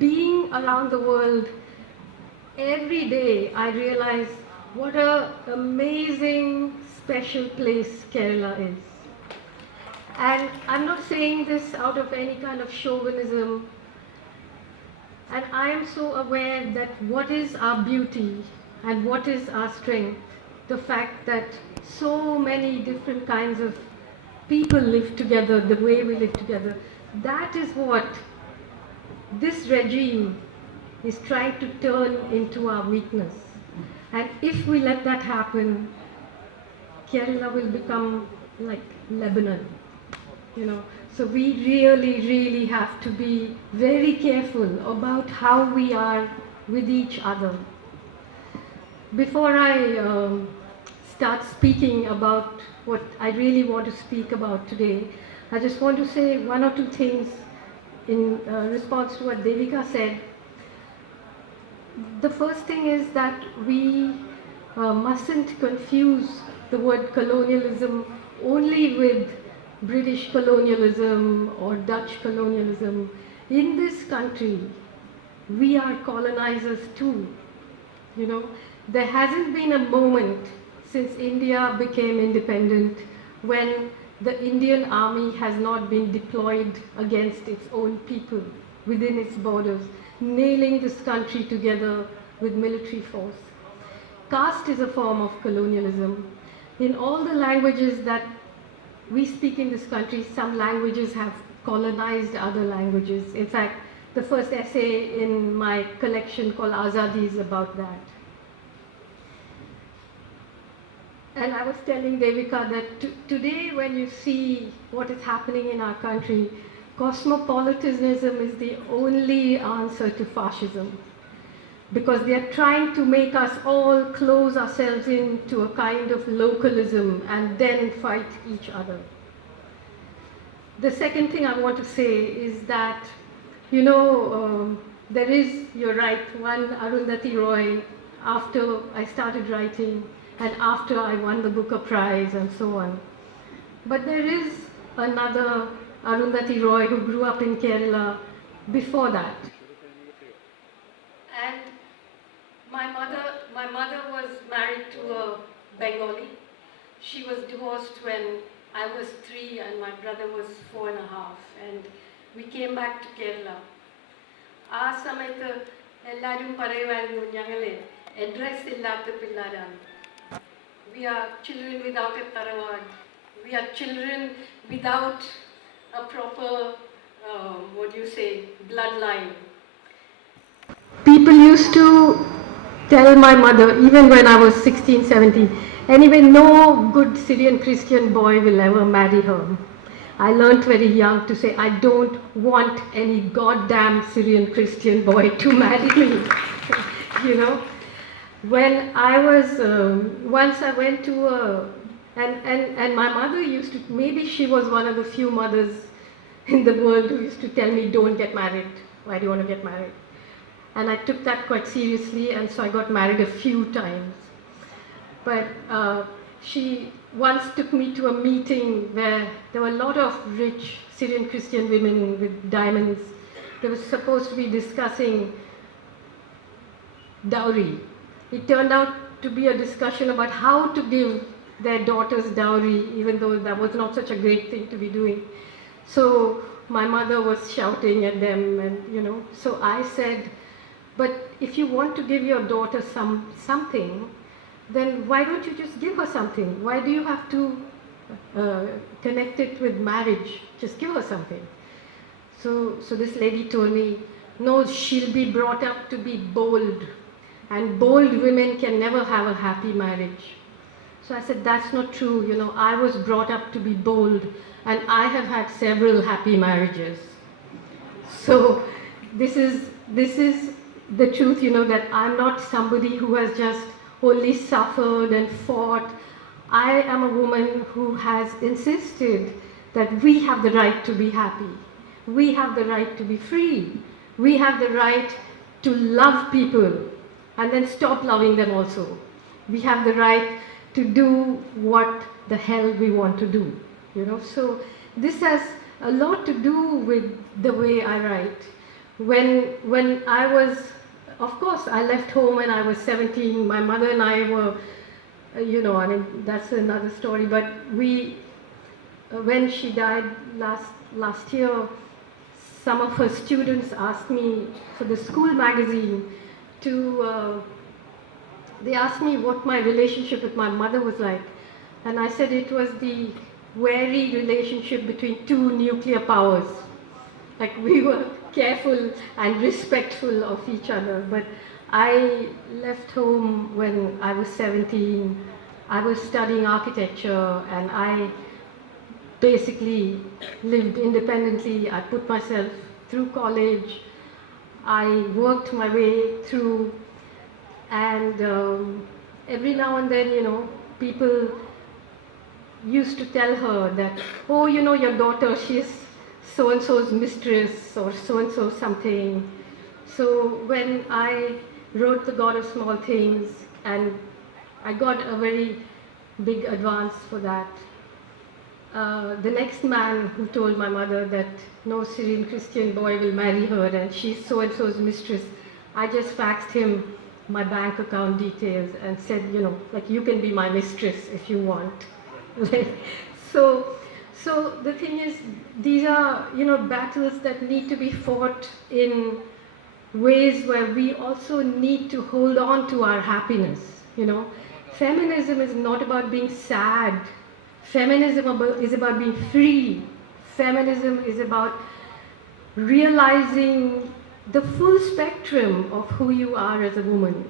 Being around the world, every day I realize what an amazing, special place Kerala is. And I'm not saying this out of any kind of chauvinism. And I am so aware that what is our beauty and what is our strength, the fact that so many different kinds of people live together, the way we live together, that is what this regime is trying to turn into our weakness. And if we let that happen, Kerala will become like Lebanon, you know. So we really have to be very careful about how we are with each other. Before I start speaking about what I really want to speak about today, I just want to say one or two things in response to what Devika said. The first thing is that we mustn't confuse the word colonialism only with British colonialism or Dutch colonialism. In this country, we are colonizers too. You know, there hasn't been a moment since India became independent when the Indian army has not been deployed against its own people within its borders, nailing this country together with military force. Caste is a form of colonialism. In all the languages that we speak in this country, some languages have colonized other languages. In fact, the first essay in my collection called Azadi is about that. And I was telling Devika that today when you see what is happening in our country, cosmopolitanism is the only answer to fascism, because they are trying to make us all close ourselves into a kind of localism and then fight each other. The second thing I want to say is that, you know, there is, you're right, one Arundhati Roy after I started writing and after I won the Booker Prize and so on. But there is another Arundhati Roy who grew up in Kerala before that. And my mother was married to a Bengali. She was divorced when I was 3 and my brother was 4.5, and we came back to Kerala. ആ സമയത്ത് എല്ലാവരും പറയുമായിരുന്നു ഞങ്ങളെ address ഇല്ലാത്ത പിള്ളേരാണ്. We are children without a tarawad. We are children without a proper, what do you say, bloodline. People used to tell my mother, even when I was 16, 17, anyway, no good Syrian Christian boy will ever marry her. I learned very young to say, I don't want any goddamn Syrian Christian boy to marry me, you know. When I was, once I went to and my mother used to, maybe she was one of the few mothers in the world who used to tell me, don't get married. Why do you want to get married? And I took that quite seriously, and so I got married a few times. But she once took me to a meeting where there were a lot of rich Syrian Christian women with diamonds. They were supposed to be discussing dowry. It turned out to be a discussion about how to give their daughters dowry, even though that was not such a great thing to be doing. So my mother was shouting at them, and you know, so I said, but if you want to give your daughter something, then why don't you just give her something? Why do you have to connect it with marriage? Just give her something. So this lady told me, no, she'll be brought up to be bold. And bold women can never have a happy marriage. So I said, that's not true. You know, I was brought up to be bold, and I have had several happy marriages. So this is the truth, you know, that I'm not somebody who has just only suffered and fought. I am a woman who has insisted that we have the right to be happy. We have the right to be free. We have the right to love people and then stop loving them also. We have the right to do what the hell we want to do, you know. So this has a lot to do with the way I write. when I was, of course, I left home when I was 17. My mother and I were, I mean, that's another story. But when she died last year, some of her students asked me for the school magazine to. They asked me what my relationship with my mother was like, and I said it was the wary relationship between two nuclear powers. Like, we were careful and respectful of each other. But I left home when I was 17. I was studying architecture, and I basically lived independently. I put myself through college. I worked my way through, and every now and then, people used to tell her that, oh, your daughter, she's so-and-so's mistress or so-and-so something. So when I wrote The God of Small Things, and I got a very big advance for that, the next man who told my mother that no Syrian Christian boy will marry her and she's so-and-so's mistress, I just faxed him my bank account details and said, like, you can be my mistress if you want. So the thing is, these are, battles that need to be fought in ways where we also need to hold on to our happiness, Feminism is not about being sad. Feminism is about being free. Feminism is about realizing the full spectrum of who you are as a woman.